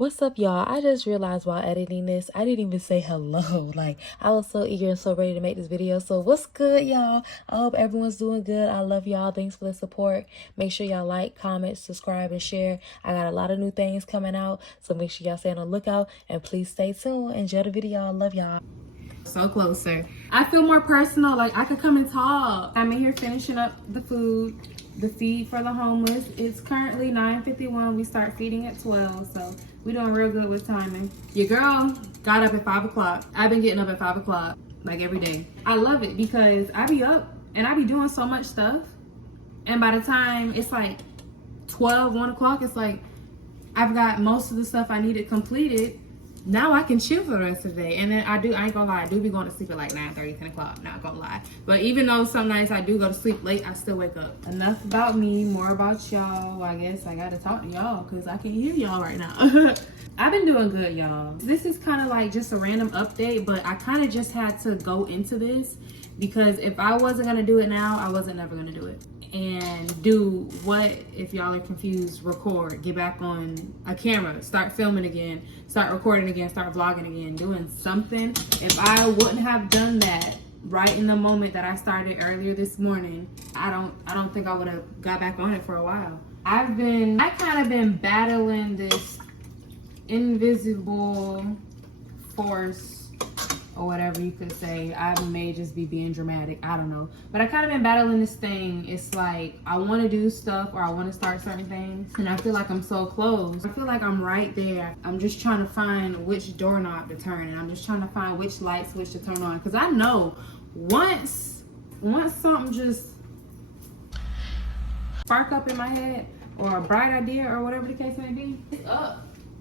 What's up, y'all? I just realized while editing this, I didn't even say hello. Like, I was so eager and so ready to make this video. So what's good, y'all? I hope everyone's doing good. I love y'all. Thanks for the support. Make sure y'all like, comment, subscribe, and share. I got a lot of new things coming out, so make sure y'all stay on the lookout. And please stay tuned. Enjoy the video. I love y'all. So closer. I feel more personal, like I could come and talk. I'm in here finishing up the food, the feed for the homeless. It's currently 9:51. We start feeding at 12, so we're doing real good with timing. Your girl got up at 5 o'clock. I've been getting up at 5 o'clock, like every day. I love it because I be up and I be doing so much stuff. And by the time it's like 12, 1 o'clock, it's like I've got most of the stuff I needed completed. Now I can chill for the rest of the day. And then I ain't gonna lie, I do be going to sleep at like 9:30, 10 o'clock, not gonna lie. But even though some nights I do go to sleep late, I still wake up. Enough about me, more about y'all. I guess I gotta talk to y'all because I can't hear y'all right now. I've been doing good, y'all. This is kind of like just a random update, but I kind of just had to go into this because if I wasn't gonna do it now, I wasn't never gonna do it. And do what, if y'all are confused, record, get back on a camera, start filming again, start recording again, start vlogging again, doing something. If I wouldn't have done that right in the moment that I started earlier this morning, I don't think I would have got back on it for a while. I kind of been battling this invisible force, or whatever you could say. I may just be being dramatic, I don't know. But I kind of been battling this thing. It's like I want to do stuff or I want to start certain things and I feel like I'm so close. I feel like I'm right there. I'm just trying to find which doorknob to turn and I'm just trying to find which light switch to turn on. Because I know once something just spark up in my head or a bright idea or whatever the case may be,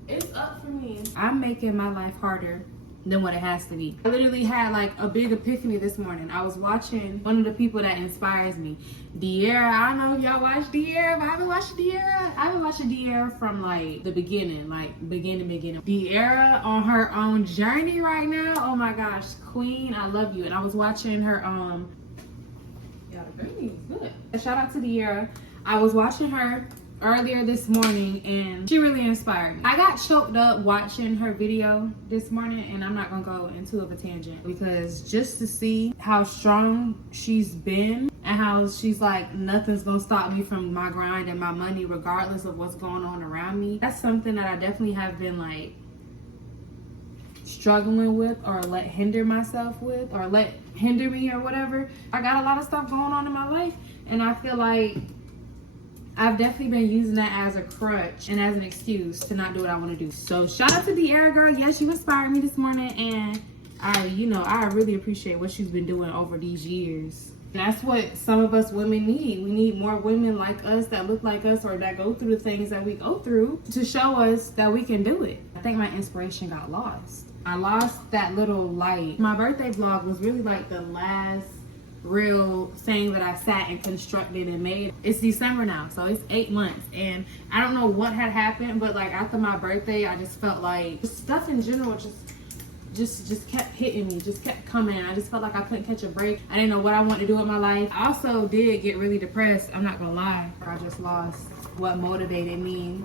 it's up for me. I'm making my life harder than what it has to be. I literally had like a big epiphany this morning. I was watching one of the people that inspires me, De'Ara. I don't know if y'all watch De'Ara, but I haven't watched De'Ara. I've been watching De'Ara from like the beginning, beginning. De'Ara on her own journey right now. Oh my gosh, queen, I love you. And I was watching her, yeah, the gravy is good. Shout out to De'Ara. I was watching her earlier this morning and she really inspired me. I got choked up watching her video this morning and I'm not gonna go into a tangent because just to see how strong she's been and how she's like, nothing's gonna stop me from my grind and my money regardless of what's going on around me. That's something that I definitely have been like struggling with or let hinder myself with or let hinder me or whatever. I got a lot of stuff going on in my life and I feel like I've definitely been using that as a crutch and as an excuse to not do what I want to do. So shout out to De'Ara, girl. Yes, you inspired me this morning and I really appreciate what she's been doing over these years. That's what some of us women need. We need more women like us that look like us or that go through the things that we go through to show us that we can do it. I think my inspiration got lost. I lost that little light. My birthday vlog was really like the last real thing that I sat and constructed and made. It's December now, so it's 8 months and I don't know what had happened, but like after my birthday I just felt like stuff in general just kept hitting me, just kept coming. I just felt like I couldn't catch a break. I didn't know what I wanted to do with my life. I also did get really depressed, I'm not gonna lie. I just lost what motivated me.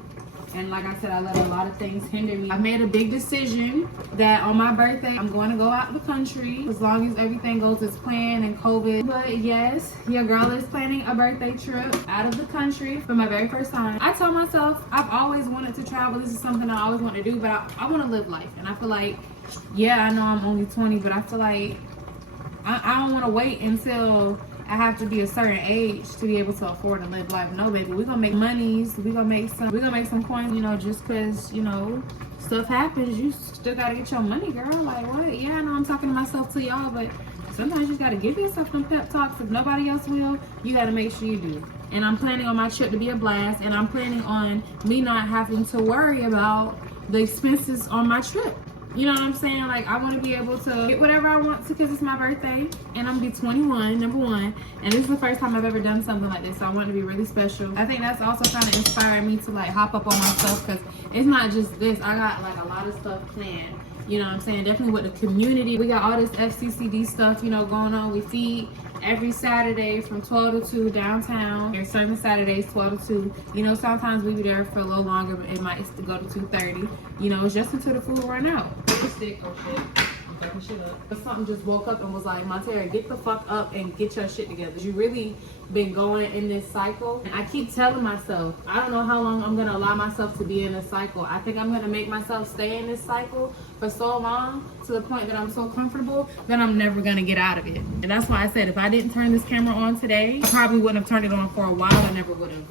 And like I said, I let a lot of things hinder me. I made a big decision that on my birthday, I'm going to go out of the country as long as everything goes as planned and COVID. But yes, your girl is planning a birthday trip out of the country for my very first time. I told myself I've always wanted to travel. This is something I always want to do, but I want to live life. And I feel like, yeah, I know I'm only 20, but I feel like I don't want to wait until I have to be a certain age to be able to afford to live life. No, baby, we're gonna make monies. We're gonna make some coins, you know, just cause, you know, stuff happens, you still gotta get your money, girl. Like, what? Yeah, I know I'm talking to myself to y'all, but sometimes you just gotta give yourself some pep talks. If nobody else will, you gotta make sure you do. And I'm planning on my trip to be a blast, and I'm planning on me not having to worry about the expenses on my trip. You know what I'm saying? Like, I want to be able to get whatever I want to because it's my birthday and I'm going to be 21, number one. And this is the first time I've ever done something like this. So I want it to be really special. I think that's also kind of inspired me to like hop up on my stuff because it's not just this. I got like a lot of stuff planned. You know what I'm saying? Definitely with the community. We got all this FCCD stuff, you know, going on. We feed every Saturday from 12 to 2 downtown. There's certain Saturdays 12 to 2. You know, sometimes we be there for a little longer, but it might go to 2:30. You know, it's just until the food run out. Stick or shit. But something just woke up and was like, Montera, get the fuck up and get your shit together. You really been going in this cycle. And I keep telling myself, I don't know how long I'm gonna allow myself to be in this cycle. I think I'm gonna make myself stay in this cycle for so long to the point that I'm so comfortable that I'm never gonna get out of it. And that's why I said if I didn't turn this camera on today, I probably wouldn't have turned it on for a while. I never would have.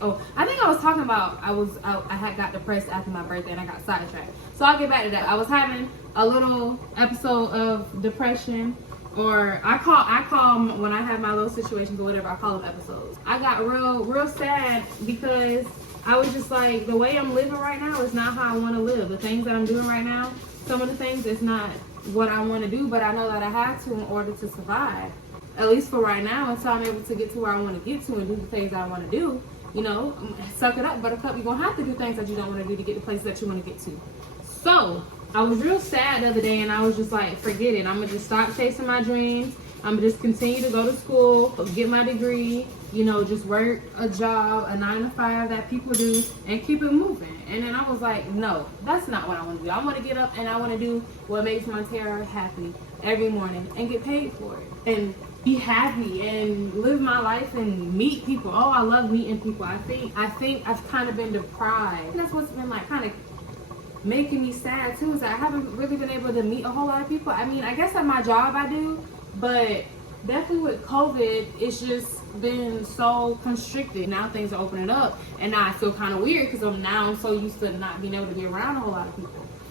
Oh, I think I was talking about I had got depressed after my birthday and I got sidetracked. So I'll get back to that. I was having a little episode of depression, or I call them when I have my little situations or whatever, I call them episodes. I got real sad because I was just like, the way I'm living right now is not how I want to live. The things that I'm doing right now, some of the things is not what I want to do, but I know that I have to in order to survive. At least for right now, until I'm able to get to where I want to get to and do the things I want to do. You know, suck it up, buttercup. You're going to have to do things that you don't want to do to get the places that you want to get to. So, I was real sad the other day and I was just like, forget it. I'm going to just stop chasing my dreams. I'm going to just continue to go to school, get my degree, you know, just work a job, a 9 to 5 that people do and keep it moving. And then I was like, no, that's not what I want to do. I want to get up and I want to do what makes Montera happy every morning and get paid for it. And be happy and live my life and meet people. Oh, I love meeting people. I think I've kind of been deprived. And that's what's been like kind of making me sad too, is that I haven't really been able to meet a whole lot of people. I mean, I guess at my job I do, but definitely with COVID, it's just been so constricted. Now things are opening up and now I feel kind of weird because I'm so used to not being able to be around a whole lot of people.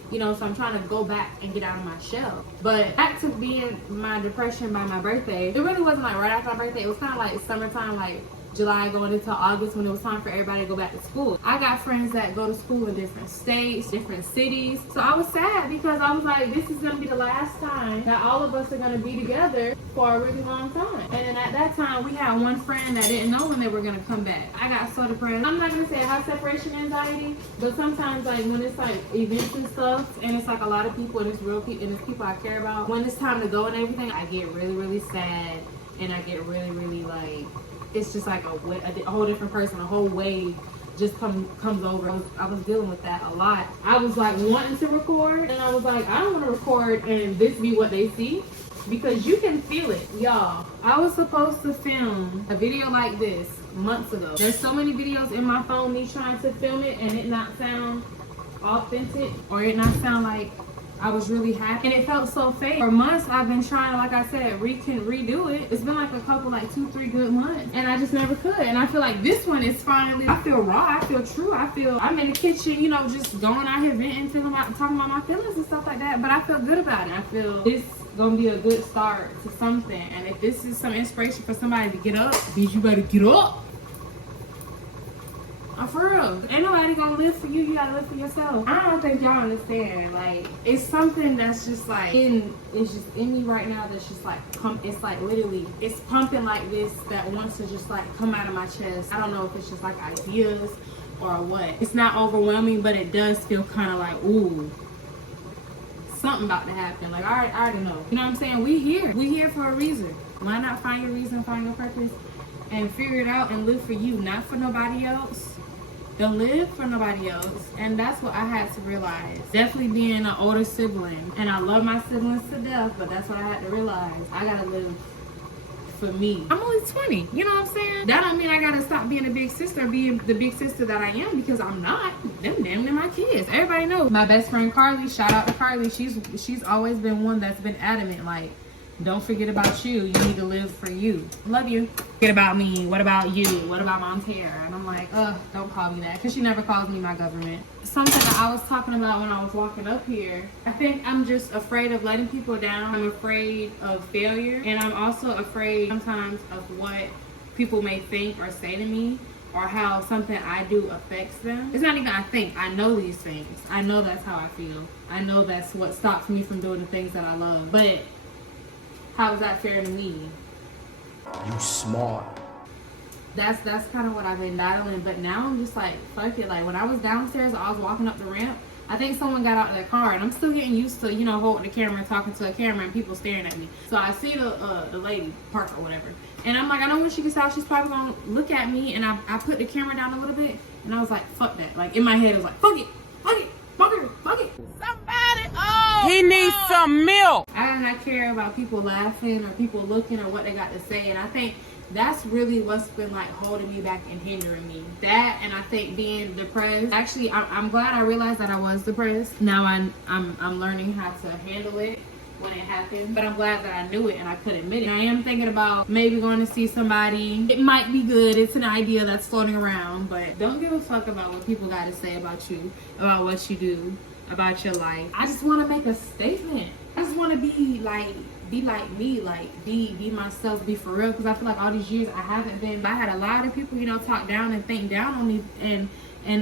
You know, so I'm trying to go back and get out of my shell. But back to being my depression by my birthday, it really wasn't like right after my birthday. It was kind of like summertime, like July going into August when it was time for everybody to go back to school. I got friends that go to school in different states, different cities. So I was sad because I was like, this is going to be the last time that all of us are going to be together for a really long time. And then at that time, we had one friend that didn't know when they were going to come back. I got so depressed. I'm not going to say I have separation anxiety, but sometimes like when it's like events and stuff and it's like a lot of people and it's real people and it's people I care about, when it's time to go and everything, I get really, really sad and I get really, really like, it's just like a whole different person, a whole wave just comes over. I was dealing with that a lot. I was like wanting to record and I was like, I don't want to record and this be what they see, because you can feel it, y'all. I was supposed to film a video like this months ago. There's so many videos in my phone, me trying to film it and it not sound authentic or it not sound like I was really happy, and it felt so fake. For months I've been trying to, like I said, redo it. It's been like a couple, like 2-3 good months, and I just never could. And I feel like this one is finally, I feel raw, I feel true, I feel I'm in the kitchen, you know, just going out here venting, talking about my feelings and stuff like that. But I feel good about it. I feel this gonna be a good start to something. And if this is some inspiration for somebody to get up, bitch, you better get up. For real, ain't nobody gonna live for you. You gotta live for yourself. I don't think y'all understand. Like, it's something that's just like it's just in me right now. That's just like it's like literally, it's pumping like this. That wants to just like come out of my chest. I don't know if it's just like ideas or what. It's not overwhelming, but it does feel kind of like, ooh, something about to happen. Like, I already know. You know what I'm saying? We here for a reason. Why not find your reason, find your purpose, and figure it out and live for you, not for nobody else. Don't live for nobody else. And that's what I had to realize. Definitely being an older sibling. And I love my siblings to death, but that's what I had to realize. I gotta live for me. I'm only 20, you know what I'm saying? That don't mean I gotta stop being a big sister, being the big sister that I am, because I'm not. Them damn near my kids. Everybody knows. My best friend Carly, shout out to Carly. She's always been one that's been adamant, like, don't forget about you. You need to live for you. Love you. Forget about me. What about you? What about Montera? And I'm like, don't call me that. Because she never calls me my government. Something that I was talking about when I was walking up here. I think I'm just afraid of letting people down. I'm afraid of failure. And I'm also afraid sometimes of what people may think or say to me, or how something I do affects them. It's not even I think. I know these things. I know that's how I feel. I know that's what stops me from doing the things that I love. But how is that fair to me? You smart. That's kind of what I've been battling. But now I'm just like, fuck it. Like when I was downstairs, I was walking up the ramp. I think someone got out of their car, and I'm still getting used to, you know, holding the camera and talking to a camera and people staring at me. So I see the lady park or whatever, and I'm like, I know when she gets out, she's probably gonna look at me, and I put the camera down a little bit, and I was like, fuck that. Like in my head, it was like, fuck it, fuck it, fuck it, fuck it. Somebody, he needs some milk. I do not care about people laughing or people looking or what they got to say, and I think that's really what's been like holding me back and hindering me. That, and I think being depressed. Actually, I'm glad I realized that I was depressed. Now I'm learning how to handle it when it happened. But I'm glad that I knew it and I could admit it. I am thinking about maybe going to see somebody. It might be good. It's an idea that's floating around, but don't give a fuck about what people got to say about you, about what you do, about your life. I just want to make a statement. I just want to be like me, like be myself, be for real, because I feel like all these years I haven't been. I had a lot of people, you know, talk down and think down on me, and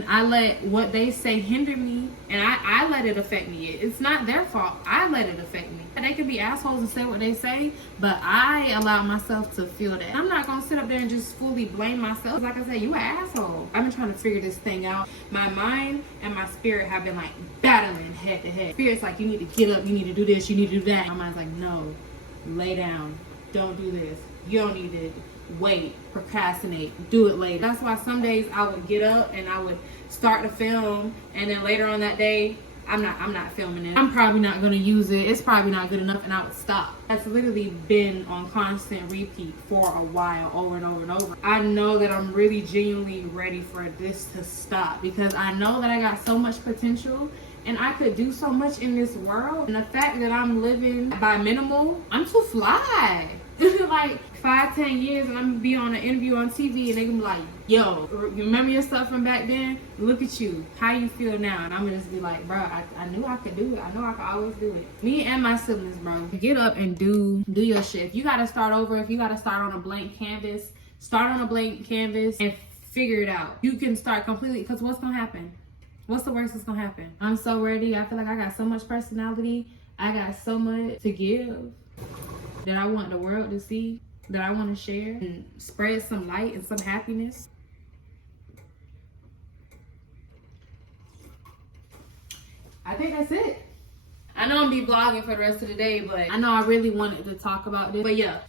I let what they say hinder me, and I let it affect me. It's not their fault. I let it affect me. They can be assholes and say what they say, but I allow myself to feel that. I'm not gonna sit up there and just fully blame myself. Like I said, you an asshole. I've been trying to figure this thing out. My mind and my spirit have been like battling head to head. Spirit's like, you need to get up, you need to do this, you need to do that. My mind's like, no, lay down, don't do this. You don't need to wait, procrastinate, do it later. That's why some days I would get up and I would start to film, and then later on that day, I'm not filming it. I'm probably not gonna use it. It's probably not good enough, and I would stop. That's literally been on constant repeat for a while, over and over and over. I know that I'm really genuinely ready for this to stop, because I know that I got so much potential and I could do so much in this world. And the fact that I'm living by minimal, I'm too fly. Like 5-10 years and I'm gonna be on an interview on TV and they gonna be like, yo, you remember your stuff from back then? Look at you, how you feel now? And I'm gonna just be like, bro, I knew I could do it. I know I could always do it. Me and my siblings, bro, get up and do your shit. If you gotta start over, if you gotta start on a blank canvas, start on a blank canvas and figure it out. You can start completely, because what's gonna happen? What's the worst that's gonna happen? I'm so ready. I feel like I got so much personality. I got so much to give that I want the world to see, that I want to share and spread some light and some happiness. I think that's it. I know I'm gonna be vlogging for the rest of the day, but I know I really wanted to talk about this. But yeah,